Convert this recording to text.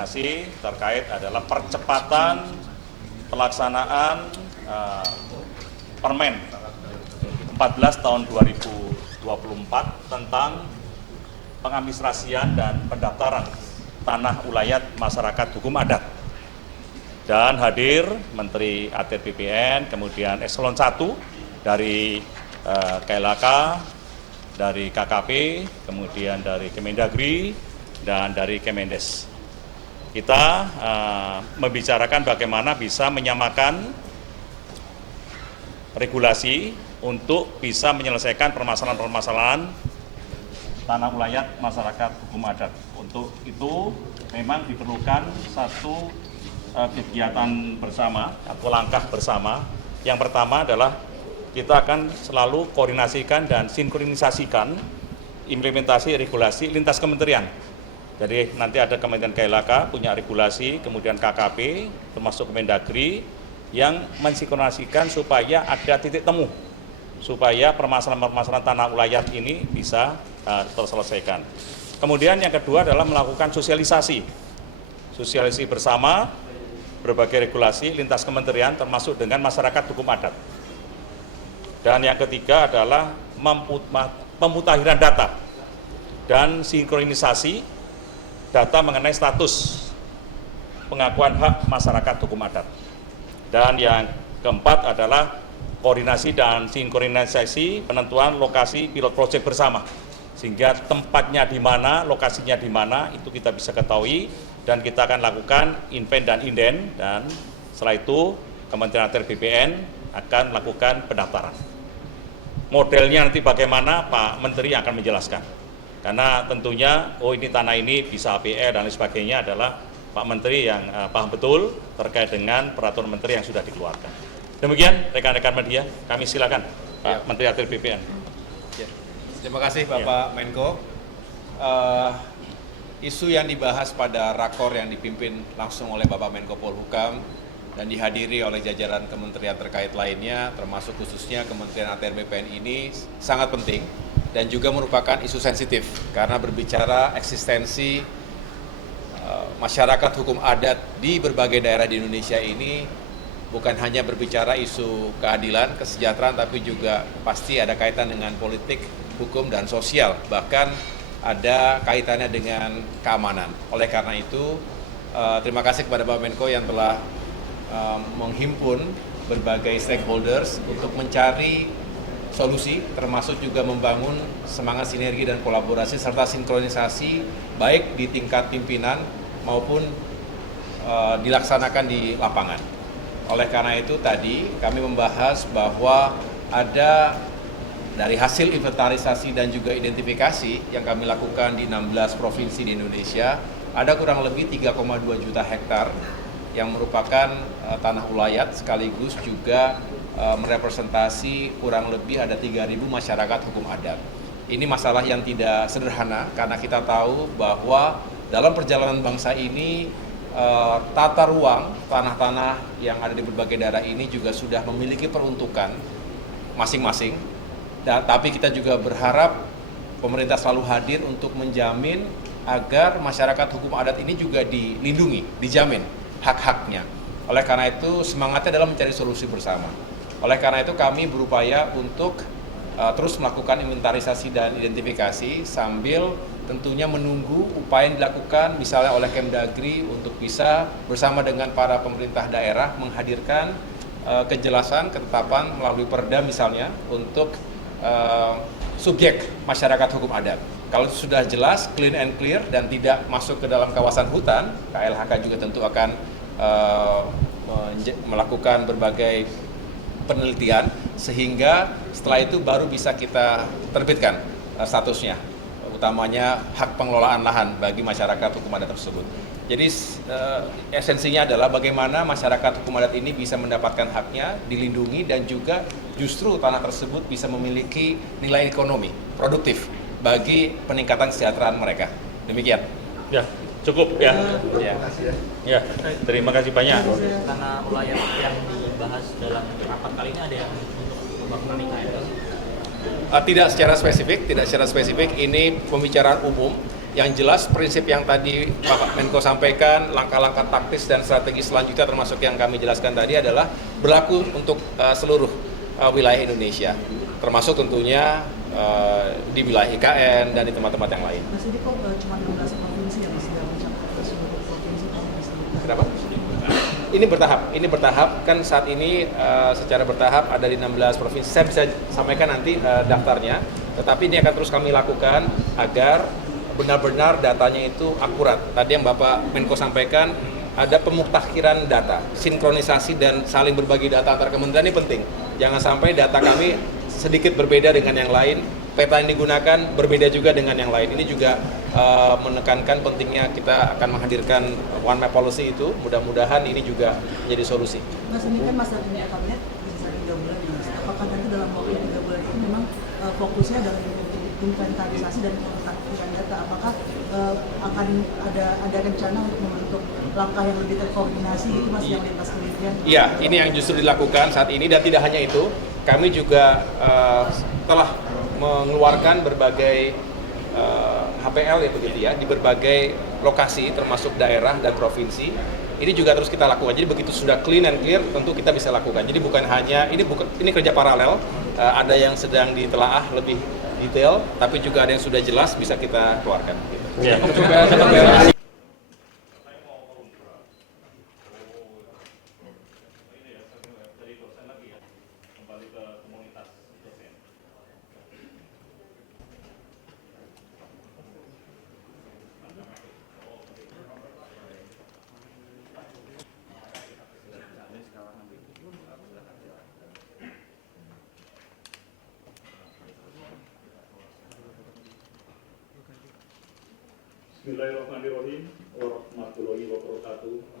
koordinasi terkait adalah percepatan pelaksanaan Permen 14 tahun 2024 tentang pengadministrasian dan pendaftaran tanah ulayat masyarakat hukum adat. Dan hadir Menteri ATR BPN, kemudian Eselon 1 dari KLHK, dari KKP, kemudian dari Kemendagri, dan dari Kemendes. Kita membicarakan bagaimana bisa menyamakan regulasi untuk bisa menyelesaikan permasalahan-permasalahan tanah ulayat masyarakat hukum adat. Untuk itu memang diperlukan satu kegiatan bersama atau langkah bersama. Yang pertama adalah kita akan selalu koordinasikan dan sinkronisasikan implementasi regulasi lintas kementerian. Jadi nanti ada Kementerian KLHK punya regulasi, kemudian KKP termasuk Kemendagri yang mensinkronasikan supaya ada titik temu, supaya permasalahan-permasalahan tanah ulayat ini bisa terselesaikan. Kemudian yang kedua adalah melakukan sosialisasi bersama berbagai regulasi lintas kementerian termasuk dengan masyarakat hukum adat. Dan yang ketiga adalah pemutakhiran data dan sinkronisasi data mengenai status pengakuan hak masyarakat hukum adat. Dan yang keempat adalah koordinasi dan sinkronisasi penentuan lokasi pilot project bersama. Sehingga tempatnya di mana, lokasinya di mana, itu kita bisa ketahui dan kita akan lakukan inven dan inden, dan setelah itu Kementerian ATR BPN akan melakukan pendaftaran. Modelnya nanti bagaimana Pak Menteri akan menjelaskan. Karena tentunya, ini tanah ini bisa APR dan lain sebagainya adalah Pak Menteri yang paham betul terkait dengan peraturan Menteri yang sudah dikeluarkan. Demikian rekan-rekan media, kami silakan Pak Menteri ATR BPN. Ya. Terima kasih Bapak Menko. Isu yang dibahas pada rakor yang dipimpin langsung oleh Bapak Menko Polhukam dan dihadiri oleh jajaran kementerian terkait lainnya, termasuk khususnya Kementerian ATR BPN ini sangat penting dan juga merupakan isu sensitif karena berbicara eksistensi masyarakat hukum adat di berbagai daerah di Indonesia ini bukan hanya berbicara isu keadilan, kesejahteraan, tapi juga pasti ada kaitan dengan politik, hukum, dan sosial, bahkan ada kaitannya dengan keamanan. Oleh karena itu, terima kasih kepada Bapak Menko yang telah menghimpun berbagai stakeholders untuk mencari solusi, termasuk juga membangun semangat sinergi dan kolaborasi serta sinkronisasi baik di tingkat pimpinan maupun dilaksanakan di lapangan. Oleh karena itu tadi kami membahas bahwa ada dari hasil inventarisasi dan juga identifikasi yang kami lakukan di 16 provinsi di Indonesia, ada kurang lebih 3,2 juta hektar yang merupakan tanah ulayat sekaligus juga merepresentasi kurang lebih ada 3.000 masyarakat hukum adat. Ini masalah yang tidak sederhana karena kita tahu bahwa dalam perjalanan bangsa ini tata ruang tanah-tanah yang ada di berbagai daerah ini juga sudah memiliki peruntukan masing-masing. Tapi kita juga berharap pemerintah selalu hadir untuk menjamin agar masyarakat hukum adat ini juga dilindungi, dijamin hak-haknya. Oleh karena itu semangatnya adalah mencari solusi bersama. Oleh karena itu kami berupaya untuk terus melakukan inventarisasi dan identifikasi sambil tentunya menunggu upaya yang dilakukan misalnya oleh Kemdagri untuk bisa bersama dengan para pemerintah daerah menghadirkan kejelasan, ketetapan melalui perda misalnya untuk subjek masyarakat hukum adat. Kalau sudah jelas, clean and clear dan tidak masuk ke dalam kawasan hutan, KLHK juga tentu akan melakukan berbagai penelitian sehingga setelah itu baru bisa kita terbitkan statusnya, utamanya hak pengelolaan lahan bagi masyarakat hukum adat tersebut. Jadi esensinya adalah bagaimana masyarakat hukum adat ini bisa mendapatkan haknya, dilindungi dan juga justru tanah tersebut bisa memiliki nilai ekonomi produktif bagi peningkatan kesejahteraan mereka. Demikian. Ya, cukup ya. Ya, terima kasih banyak. Tanah ulayat yang dibahas dalam rapat kali ini ada yang untuk pembangunan IKN? Tidak secara spesifik, ini pembicaraan umum Yang jelas prinsip yang tadi Bapak Menko sampaikan, langkah-langkah taktis dan strategi selanjutnya termasuk yang kami jelaskan tadi adalah berlaku untuk seluruh wilayah Indonesia, termasuk tentunya di wilayah IKN dan di tempat-tempat yang lain. Mas, ini kok cuma 16 provinsi yang masih mencapai ke seluruh provinsi? Kenapa? Ini bertahap kan saat ini secara bertahap ada di 16 provinsi. Saya bisa sampaikan nanti daftarnya, tetapi ini akan terus kami lakukan agar benar-benar datanya itu akurat. Tadi yang Bapak Menko sampaikan, ada pemuktakiran data, sinkronisasi dan saling berbagi data antar kementerian ini penting. Jangan sampai data kami sedikit berbeda dengan yang lain, peta yang digunakan berbeda juga dengan yang lain. Ini juga menekankan pentingnya kita akan menghadirkan One Map Policy itu. Mudah-mudahan ini juga menjadi solusi. Mas, ini kan masa punya kabinet bisa 3 bulan ya, Mas. Apakah nanti dalam waktu 3 bulan ini memang fokusnya adalah inventarisasi dan pemutahiran data? Apakah akan ada rencana untuk membentuk langkah yang lebih terkoordinasi gitu, Mas, yang lintas kementerian? Iya, ini yang justru dilakukan saat ini, dan tidak hanya itu, kami juga telah mengeluarkan berbagai HPL ya begitu ya, di berbagai lokasi termasuk daerah dan provinsi. Ini juga terus kita lakukan. Jadi begitu sudah clean and clear, tentu kita bisa lakukan. Jadi bukan hanya ini kerja paralel, ada yang sedang ditelaah lebih detail, tapi juga ada yang sudah jelas bisa kita keluarkan. Gitu. Ya. Bismillahirrahmanirrahim warahmatullahi wabarakatuh.